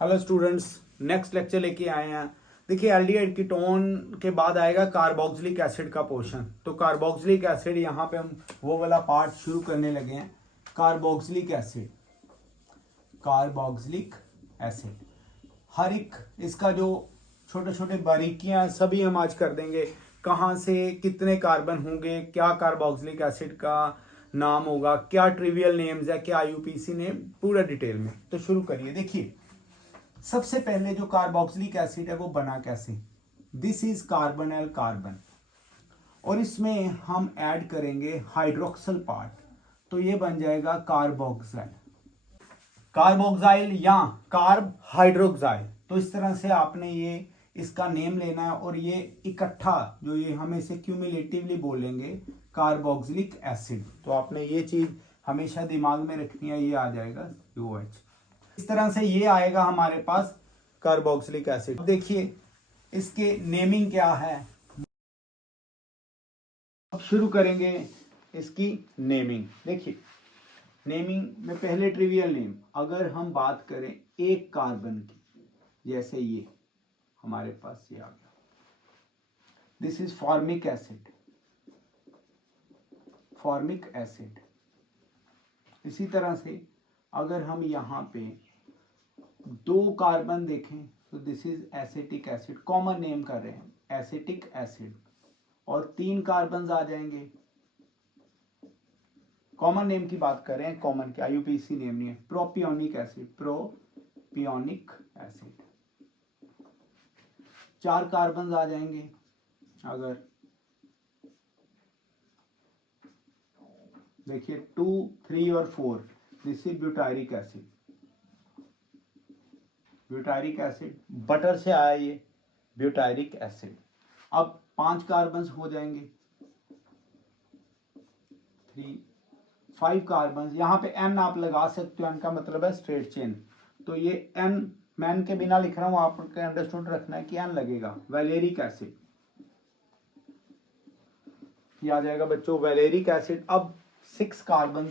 Hello students, next lecture लेके आए हैं। देखिए एल्डिहाइड कीटोन के बाद आएगा कार्बोक्सिलिक एसिड का पोर्शन। तो कार्बोक्सिलिक एसिड यहाँ पे हम वो वाला पार्ट शुरू करने लगे हैं। कार्बोक्सिलिक एसिड, कार्बोक्सिलिक एसिड, हर एक इसका जो छोटे छोटे बारीकियां सभी हम आज कर देंगे। कहाँ से कितने कार्बन होंगे, क्या कार्बोक्सिलिक एसिड का नाम होगा, क्या ट्रिवियल नेम्स है, क्या आईयूपीसी नेम, पूरा डिटेल में। तो शुरू करिए। देखिए सबसे पहले जो कार्बोक्सिलिक एसिड है वो बना कैसे। दिस इज कार्बोनिल कार्बन और इसमें हम ऐड करेंगे हाइड्रोक्सल पार्ट, तो ये बन जाएगा कार्बोक्साइल, कार्बोक्साइल या कार्ब हाइड्रोक्साइल। तो इस तरह से आपने ये इसका नेम लेना है और ये इकट्ठा जो ये हम इसे क्यूमुलेटिवली बोलेंगे कार्बोक्सिलिक एसिड। तो आपने ये चीज हमेशा दिमाग में रखनी है, ये आ जाएगा OH। इस तरह से ये आएगा हमारे पास कार्बोक्सिलिक एसिड। देखिए इसके नेमिंग क्या है, अब शुरू करेंगे इसकी नेमिंग। देखिए नेमिंग में पहले ट्रिवियल नेम, अगर हम बात करें एक कार्बन की, जैसे ये हमारे पास ये आ गया, this is formic acid, formic acid. इसी तरह से अगर हम यहाँ पे दो कार्बन देखें तो this is acetic acid, common name कर रहे हैं एसिटिक एसिड। और तीन कार्बन आ जाएंगे, कॉमन नेम की बात करें, कॉमन क्या यूपीसी नेम नहीं है, प्रोपियोनिक एसिड, प्रोपियोनिक एसिड। चार कार्बन आ जाएंगे, अगर देखिए 2, 3 और 4, this is butyric acid, butyric acid, butter से आया ये ब्यूटायरिक एसिड। अब 5 कार्बन हो जाएंगे, 3, 5 कार्बन। यहाँ पे N आप लगा सकते हो, N का मतलब है स्ट्रेट चेन। तो ये N मैं N के बिना लिख रहा हूँ, आपको अंडरस्टूड रखना है कि N लगेगा। वैलेरिक एसिड, ये आ जाएगा बच्चों वैलेरिक एसिड। अब 6 कार्बन,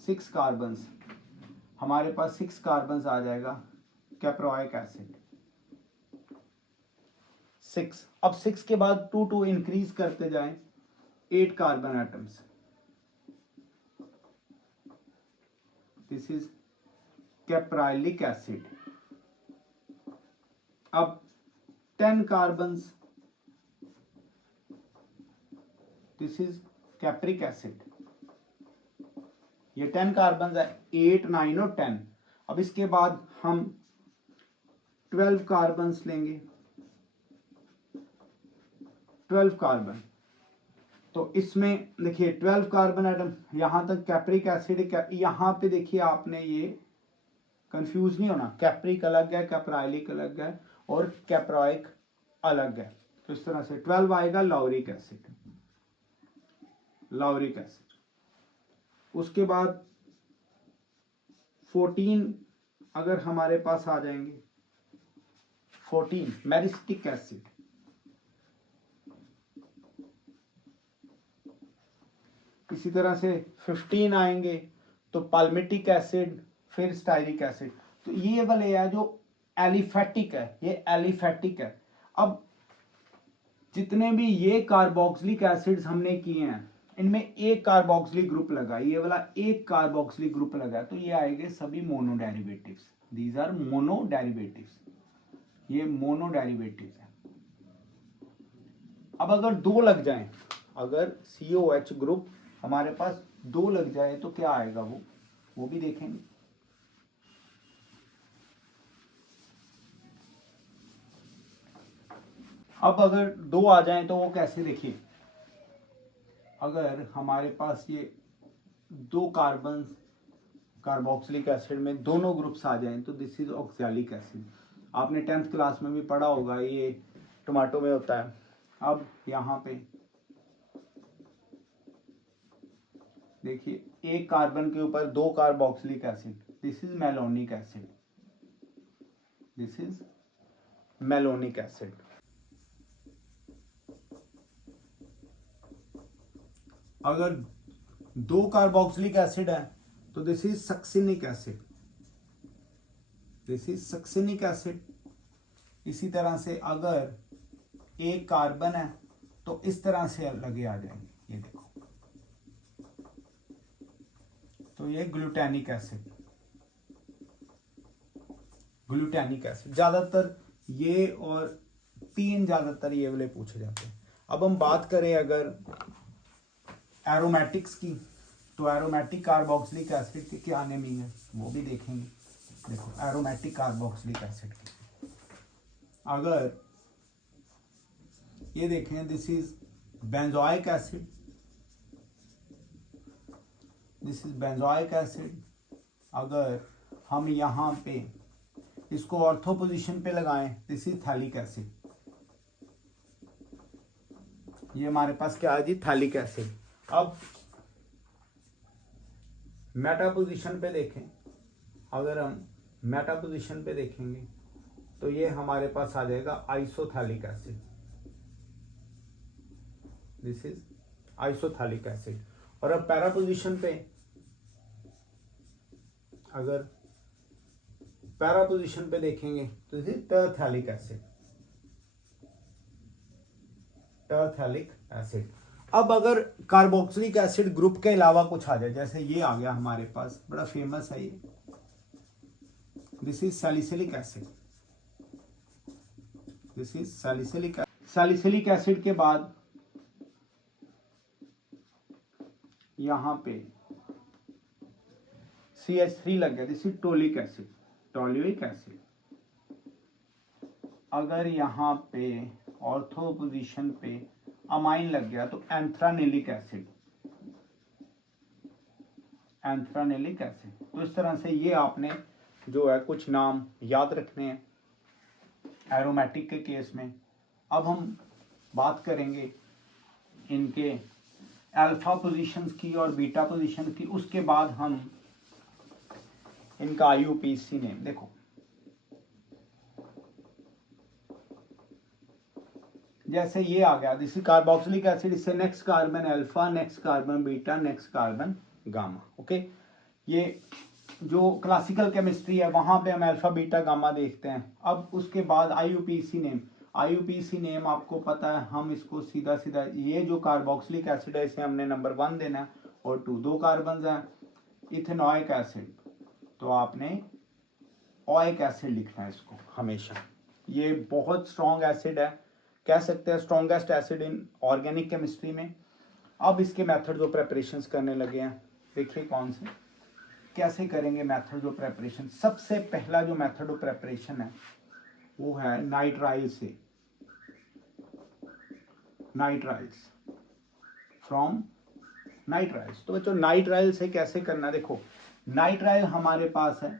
6 कार्बन हमारे पास 6 कार्बन आ जाएगा कैप्रोइक एसिड, 6। अब 6 के बाद 2 2 इंक्रीज करते जाएं, 8 carbon atoms, this is caprylic acid. अब 10 carbon, this is capric acid. ये 10 कार्बन है, 8, 9 और 10। अब इसके बाद हम 12 कार्बन लेंगे, 12 कार्बन। तो इसमें देखिए 12 कार्बन एटम, यहां तक कैप्रिक एसिड। यहां पे देखिए आपने ये कंफ्यूज नहीं होना, कैप्रिक अलग है, कैप्राइलिक अलग है और कैप्रोइक अलग है। तो इस तरह से 12 आएगा लाउरिक एसिड, लाउरिक एसिड। उसके बाद 14 अगर हमारे पास आ जाएंगे, 14 मैरिस्टिक एसिड। इसी तरह से 15 आएंगे तो पाल्मिटिक एसिड, फिर स्टाइरिक एसिड। तो ये वाले है जो एलिफेटिक है, ये एलिफेटिक है। अब जितने भी ये कार्बोक्सिलिक एसिड्स हमने किए हैं, इनमें एक कार्बोक्सिलिक ग्रुप लगा, ये वाला एक कार्बोक्सिलिक ग्रुप लगा, तो ये आएंगे सभी mono derivatives. These are mono derivatives, ये मोनो डेरिवेटिव्स है। अब अगर दो लग जाएं, अगर COH ग्रुप हमारे पास दो लग जाए तो क्या आएगा, वो भी देखेंगे। अब अगर दो आ जाएं तो वो कैसे, देखिए अगर हमारे पास ये दो कार्बन कार्बोक्सिलिक एसिड में दोनों ग्रुप्स आ जाएं तो दिस इज ऑक्सैलिक एसिड। आपने 10th क्लास में भी पढ़ा होगा, ये टोमेटो में होता है। अब यहाँ पे देखिए एक कार्बन के ऊपर दो carboxylic acid, this is malonic acid, this is malonic acid. अगर दो कार्बोक्सिलिक एसिड है तो this is succinic acid, this is succinic acid. इसी तरह से अगर एक कार्बन है तो इस तरह से लगे आ जाएंगे, ये देखो, तो ये ग्लूटेनिक एसिड, ग्लूटेनिक एसिड। ज्यादातर ये और 3 ज्यादातर ये वाले पूछे जाते हैं। अब हम बात करें अगर एरोमेटिक्स की, तो एरोमेटिक कार्बोक्सिलिक एसिड के क्या नेमिंग है वो भी देखेंगे। देखो एरोमेटिक कार्बोक्सिलिक एसिड की अगर ये देखें, this is benzoic acid, this is benzoic acid. अगर हम यहाँ पे इसको ऑर्थो पोजीशन पे लगाएं, दिस इज थैलिक एसिड। ये हमारे पास क्या है जी, थैलिक एसिड। अब मेटा पोजीशन पे देखें, अगर हम मेटा पोजीशन पे देखेंगे तो ये हमारे पास आ जाएगा isophthalic acid, this is isophthalic acid. और अब पैरा पोजीशन पे, अगर पैरा पोजीशन पे देखेंगे तो दिस इज टरथैलिक एसिड, टरथैलिक एसिड। अब अगर कार्बोक्सिलिक एसिड ग्रुप के अलावा कुछ आ जाए, जैसे ये आ गया हमारे पास, बड़ा फेमस है ये, this is salicylic acid, this is salicylic. Salicylic acid के बाद यहां पे CH3 लग गया, दिस इज टोलिक एसिड, टोलिक एसिड। अगर यहाँ पे ऑर्थो पोजीशन पे अमाइन लग गया तो एंथ्रानिलिक एसिड, एंथ्रानिलिक एसिड। तो इस तरह से ये आपने जो है कुछ नाम याद रखने हैं एरोमेटिक के केस में। अब हम बात करेंगे इनके अल्फा पोजीशंस की और बीटा पोजीशन की, उसके बाद हम इनका IUPAC नेम देखो। जैसे ये आ गया, दिस इज कार्बोक्सिलिक एसिड, इससे next carbon alpha, next carbon beta, next carbon gamma. Okay, ये जो क्लासिकल केमिस्ट्री है वहां पे हम अल्फा बीटा गामा देखते हैं। अब उसके बाद IUPAC नेम, IUPAC नेम आपको पता है, हम इसको सीधा सीधा, ये जो कार्बोक्सिलिक एसिड है इसे हमने नंबर 1 देना है और 2 दो कार्बन है। इथेनॉइक एसिड तो आपने ओइक एसिड लिखना है इसको हमेशा। ये बहुत स्ट्रॉन्ग एसिड है, कह सकते हैं strongest acid in organic chemistry में। अब इसके मेथड्स ऑफ प्रेपरेशंस करने लगे हैं, देखिए कौन से, कैसे करेंगे मेथड्स ऑफ प्रेपरेशन। सबसे पहला जो मेथड ऑफ प्रेपरेशन है वो है नाइट्राइल से, नाइट्राइल्स, फ्रॉम नाइट्राइल्स। तो बच्चों नाइट्राइल से कैसे करना, देखो नाइट्राइल हमारे पास है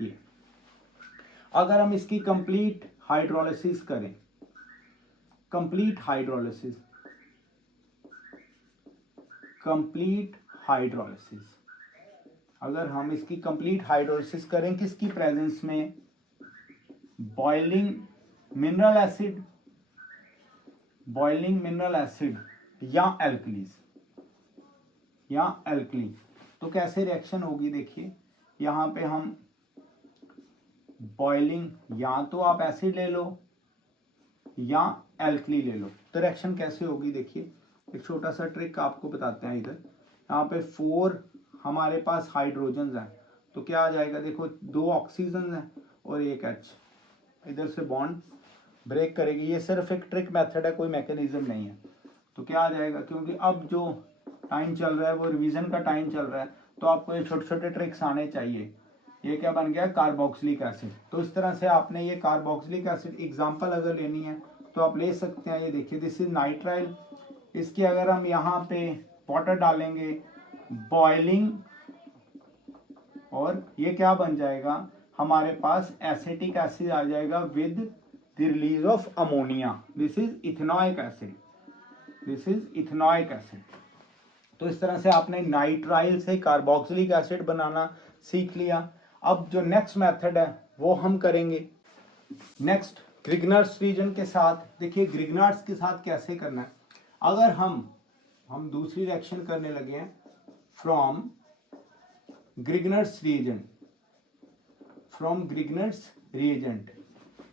ये। अगर हम इसकी कंप्लीट हाइड्रोलिसिस करें, कंप्लीट हाइड्रोलिसिस, कंप्लीट हाइड्रोलिसिस, अगर हम इसकी कंप्लीट हाइड्रोलिसिस करें किसकी प्रेजेंस में, boiling mineral acid, boiling mineral acid या एल्कलीज, या एल्कली, तो कैसे रिएक्शन होगी देखिए। यहां पे हम बॉइलिंग, या तो आप एसिड ले लो या एल्कली ले लो, तो रिएक्शन कैसे होगी देखिए। एक छोटा सा ट्रिक आपको बताते हैं इधर। यहाँ पे 4 हमारे पास हाइड्रोजन है, तो क्या आ जाएगा, देखो 2 ऑक्सीजन है और 1 H, इधर से बॉन्ड ब्रेक करेगी। ये सिर्फ एक ट्रिक मेथड है, कोई मैकेनिज्म नहीं है। तो क्या आ जाएगा, क्योंकि अब जो टाइम चल रहा है वो रिवीजन का टाइम चल रहा है, तो आपको ये छोटे छोटे ट्रिक्स आने चाहिए। ये क्या बन गया, कार्बोक्सिलिक एसिड। तो इस तरह से आपने ये कार्बोक्सिलिक एसिड एग्जांपल अगर लेनी है तो आप ले सकते हैं। ये देखिए दिस इज नाइट्राइल, इसके अगर हम यहाँ पे वाटर डालेंगे, बॉइलिंग, और ये क्या बन जाएगा हमारे पास, एसिटिक एसिड आ जाएगा with the release of ammonia, this is ethanoic acid, this is ethanoic acid. तो इस तरह से आपने नाइट्राइल से कार्बोक्सिलिक एसिड बनाना सीख लिया। अब जो नेक्स्ट मेथड है वो हम करेंगे नेक्स्ट ग्रिग्नार्ड्स रीजन के साथ। देखिए ग्रिग्नार्ड्स के साथ कैसे करना है। अगर हम दूसरी रिएक्शन करने लगे हैं फ्रॉम ग्रिगनर्स रिएजेंट, फ्रॉम ग्रिगनर्स रिएजेंट,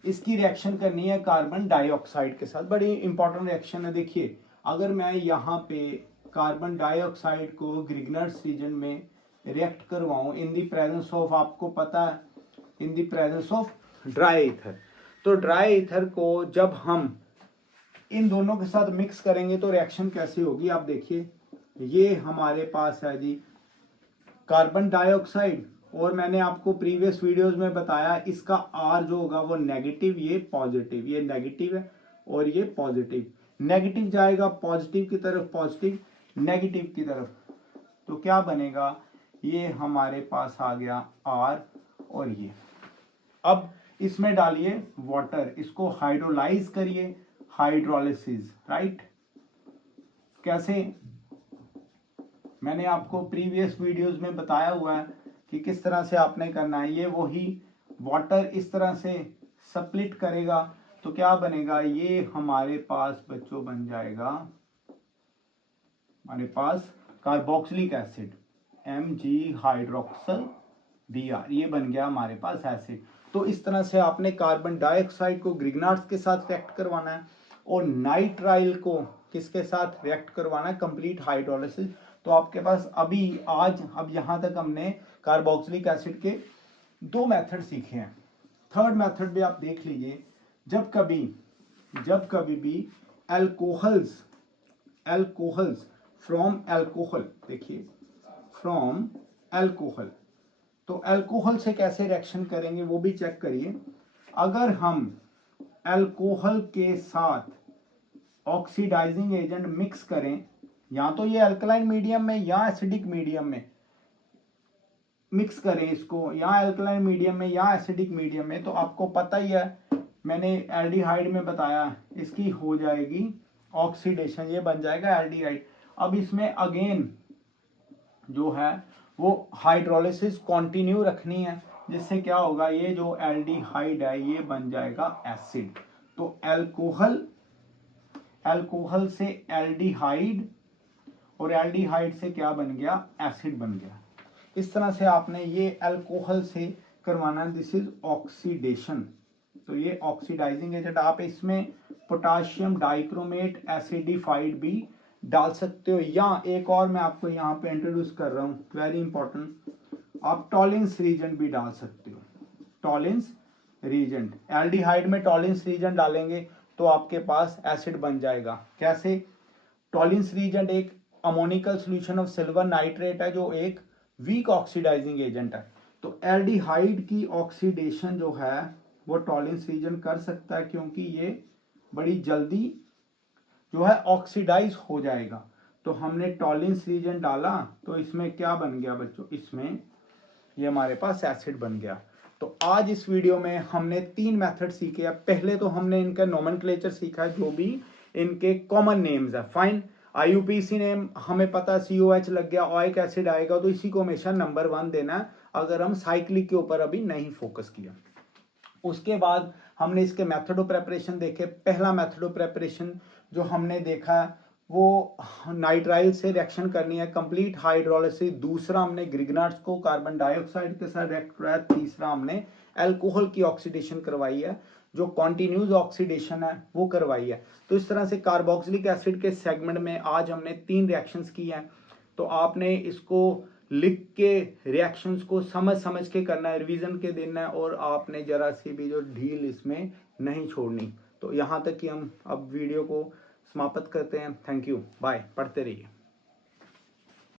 इसकी रिएक्शन करनी है कार्बन डाइऑक्साइड के साथ। बड़ी इंपॉर्टेंट रिएक्शन है। देखिए अगर मैं यहाँ पे कार्बन डाइऑक्साइड को ग्रिगनर्स रीजन में रिएक्ट करवाऊं इन द प्रेजेंस ऑफ, आपको पता है, in the presence of dry ether, तो ड्राई ईथर को जब हम इन दोनों के साथ मिक्स करेंगे तो रिएक्शन कैसी होगी आप देखिए। ये हमारे पास है जी कार्बन डाइऑक्साइड, और मैंने आपको प्रीवियस वीडियोस में बताया इसका आर जो होगा वो नेगेटिव, ये पॉजिटिव, ये नेगेटिव है और ये पॉजिटिव, नेगेटिव जाएगा पॉजिटिव की तरफ, पॉजिटिव नेगेटिव की तरफ, तो क्या बनेगा, ये हमारे पास आ गया आर और ये। अब इसमें डालिए वाटर, इसको हाइड्रोलाइज करिए, हाइड्रोलिसिस, राइट। कैसे, मैंने आपको प्रीवियस वीडियोस में बताया हुआ है कि किस तरह से आपने करना है। ये वही वाटर इस तरह से स्प्लिट करेगा तो क्या बनेगा, ये हमारे पास बच्चों बन जाएगा, हमारे पास carboxylic acid Mg hydroxyl Br, ये बन गया हमारे पास एसिड। तो इस तरह से आपने कार्बन डाइऑक्साइड को ग्रिगनार्ड्स के साथ रिएक्ट करवाना है और नाइट्राइल को किसके साथ रिएक्ट करवाना है, कंप्लीट हाइड्रोलिसिस। तो आपके पास अभी आज अब यहां तक हमने कार्बोक्सिलिक एसिड के 2 मेथड सीखे हैं। थर्ड मेथड भी आप देख लीजिए, जब कभी भी एल्कोहल्स, एल्कोहल्स फ्रॉम एल्कोहल, देखिए फ्रॉम एल्कोहल, तो एल्कोहल से कैसे रिएक्शन करेंगे वो भी चेक करिए। अगर हम एल्कोहल के साथ ऑक्सीडाइजिंग एजेंट मिक्स करें, या तो ये अल्कलाइन मीडियम में या एसिडिक मीडियम में मिक्स करें इसको, या अल्कलाइन मीडियम में या एसिडिक मीडियम में, तो आपको पता ही है, मैंने एल्डिहाइड में बताया, इसकी हो जाएगी ऑक्सीडेशन, ये बन जाएगा एल्डिहाइड। अब इसमें अगेन जो है वो हाइड्रोलिसिस कंटिन्यू रखनी है, जिससे क्या होगा, ये जो एल्डिहाइड है ये बन जाएगा एसिड। तो एल्कोहल से एल्डिहाइड और एल्डिहाइड से क्या बन गया, एसिड बन गया। इस तरह से आपने ये एल्कोहल से करवाना, दिस इज ऑक्सीडेशन। तो ये ऑक्सीडाइजिंग एजेंट, आप इसमें पोटाशियम डाइक्रोमेट एसिडिफाइड भी डाल सकते हो, या एक और मैं आपको यहाँ पे इंट्रोड्यूस कर रहा हूँ, वेरी इंपॉर्टेंट, आप टॉलिंस रीजेंट भी डाल सकते हो। टॉलिंस रीजेंट, एल्डिहाइड में टॉलिंस रीजेंट डालेंगे तो आपके पास एसिड बन जाएगा। कैसे, टॉलिंस रीजेंट एक ammoniacal solution of silver nitrate है जो एक वीक ऑक्सीडाइजिंग एजेंट है। तो एल्डिहाइड की ऑक्सीडेशन जो है वो टॉलिंस रीजेंट कर सकता है, क्योंकि ये बड़ी जल्दी जो है ऑक्सीडाइज हो जाएगा। तो हमने टॉलिंस रीजन डाला तो इसमें क्या बन गया बच्चों, इसमें ये हमारे पास एसिड बन गया। तो आज इस वीडियो में हमने 3 मेथड सीखे हैं। पहले तो हमने इनका नोमेनक्लेचर सीखा है, जो भी इनके कॉमन नेम्स है। फाइन, IUPAC नेम हमें पता, COH लग गया, ओइक एसिड आएगा, तो इसी को हमेशा नंबर 1 देना है अगर हम साइक्लिक के ऊपर अभी नहीं फोकस किया। उसके बाद हमने इसके मेथड ऑफ प्रेपरेशन देखे। पहला मेथड ऑफ प्रेपरेशन जो हमने देखा वो नाइट्राइल से रिएक्शन करनी है, कंप्लीट हाइड्रोलिसिस। दूसरा हमने ग्रिगनार्ड्स को कार्बन डाइऑक्साइड के साथ रिएक्ट कराया। तीसरा हमने अल्कोहल की ऑक्सीडेशन करवाई है, जो कॉन्टिन्यूस ऑक्सीडेशन है वो करवाई है। तो इस तरह से कार्बोक्सिलिक एसिड के सेगमेंट में आज हमने 3 रिएक्शंस की हैं। तो आपने इसको लिख के रिएक्शंस को समझ के करना है, रिवीजन के देना है, और आपने जरा सी भी जो ढील इसमें नहीं छोड़नी। तो यहाँ तक कि हम अब वीडियो को समाप्त करते हैं। थैंक यू, बाय, पढ़ते रहिए।